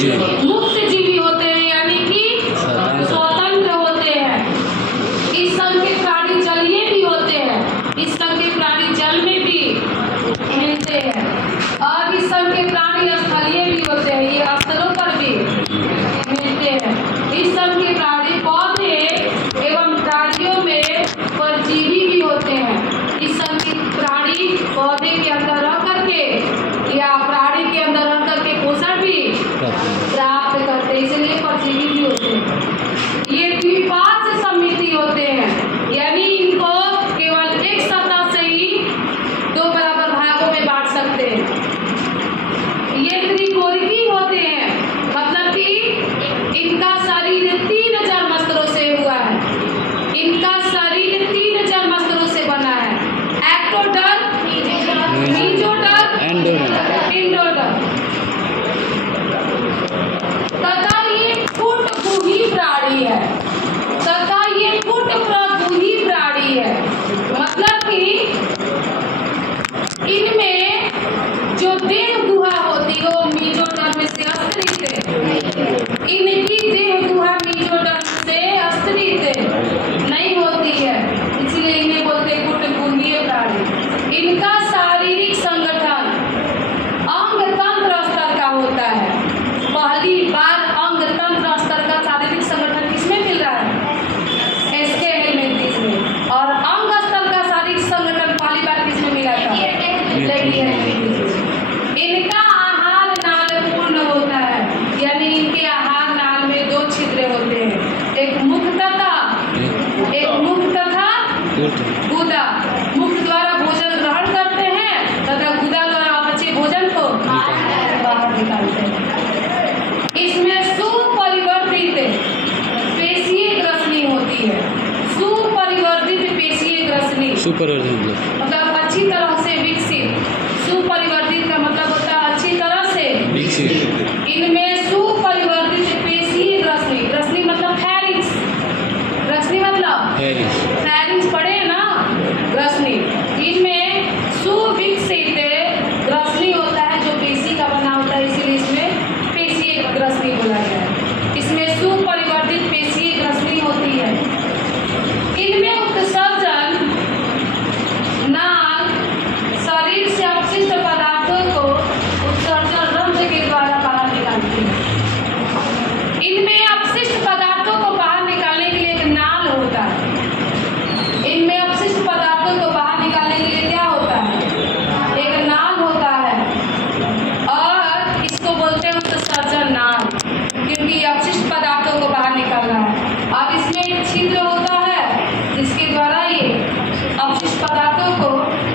जीवी होते हैं, यानी कि स्वतंत्र होते हैं। इस संघ के प्राणी जलीय भी होते हैं, इस संघ के प्राणी जल में भी मिलते हैं, और इस संघ के प्राणी स्थलीय भी होते हैं, ये स्थलों पर भी मिलते हैं। इस संघ के प्राणी पौधे एवं प्राणियों में परजीवी भी होते हैं। इस संघ के प्राणी पौधे के अंदर रह करके या प्राणी के अंदर रह करके पोषण भी प्राप्त करते हैं, इसलिए परजीवी भी होते हैं। ये द्विपार्श्व समिति होते हैं, यानी इनको केवल एक सतह से ही दो बराबर भागों में बांट सकते हैं। ये त्रिकोणिकी होते हैं, मतलब कि इनका शरीर 3 जन्मस्थलों से हुआ है, इनका शरीर 3 जन्मस्थलों से बना है, एक्टोडर्म, मीजोडर्म, एंडोडर्म, तथा ये फुटगुही प्राणी है, तथा ये फुटप्रगुही प्राणी है। मतलब कि इनमें जो देह गुहा होती है वो मीजोडर्म से अस्तित्व है, इनकी देह गुहा मीजोडर्म से अस्तित्व नहीं होती है, इसलिए इन्हें बोलते हैं फुटगुहीय प्राणी। इनका शारीरिक संगठन अंग तंत्र स्तर का होता है। पहली बार अंग तंत्र स्तर का शारीरिक संगठन किसमें मिल रहा है? एसके हेलमिंथिस में। और अंग स्तर का शारीरिक संगठन पहली बार किसमें मिला था? इनका आहार नाल पूर्ण होता है, यानी इनके आहार नाल में 2 छिद्र होते हैं, एक मुख तथा गुदा। मुख द्वारा भोजन ग्रहण करते हैं तथा गुदा द्वारा अपचे भोजन को बाहर निकालते हैं। इसमें सुपरिवर्तित पेशीय ग्रसनी होती है, सुपरिवर्तित पेशीय ग्रसनी मतलब अच्छी तरह से विकसित। सुपरिवर्तित का मतलब होता है अच्छी तरह से विकसित। इनमें सुपरिवर्तित पेशीय ग्रसनी, ग्रसनी मतलब फैरिंक्स, ग्रसनी मतलब फैरिंक्स पढ़े हैं ना, ग्रसनी। इनमें सुविकसित ग्रसनी होता है जो पेशी का बना होता है, इसीलिए इसमें पेशीय ग्रसनी बोला गया है। इसमें सुपरिवर्तित पेशीय ग्रसनी होती है। इनमें उत्सर्जन नाल शरीर से अपशिष्ट पदार्थों को उत्सर्जन रंध्र के द्वारा बाहर निकालती है। इनमें अपशिष्ट पदार्थों को बाहर निकालने के लिए एक नाल होता है। इनमें अपशिष्ट पदार्थों को बाहर निकालने के लिए क्या होता है? एक नाल होता है, और इसको बोलते हैं उत्सर्जन नाल, क्योंकि अपशिष्ट पदार्थों को बाहर निकालना है। अब इसमें एक छिद्र होता है जिसके द्वारा ये अपशिष्ट पदार्थों को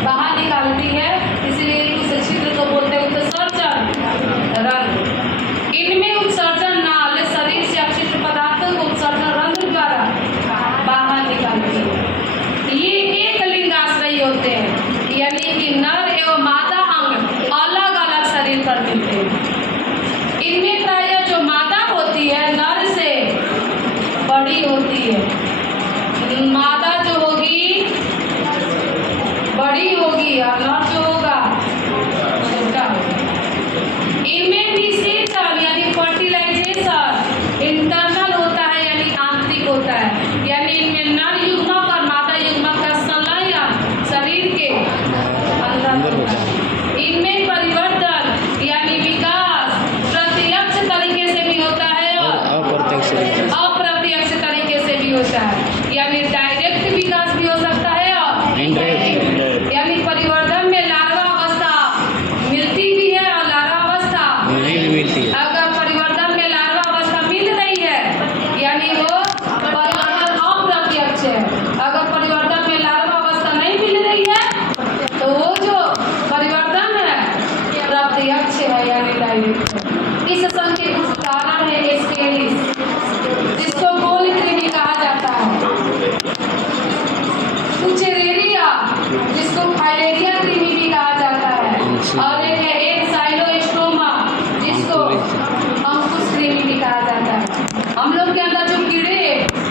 बाहर निकालती है, इसलिए उस छिद्र को बोलते हैं उत्सर्जन रंध्र। इनमें उत्सर्जन नाल शरीर से अपशिष्ट पदार्थों को उत्सर्जन रंध्र द्वारा बाहर निकालती है। ये एक लिंगाश्रयी होते हैं, यानी कि नर एवं मादा अंग अलग अलग शरीर पर मिलते हैं। इनमें प्रायः जो मादा होती है नर से बड़ी होती है,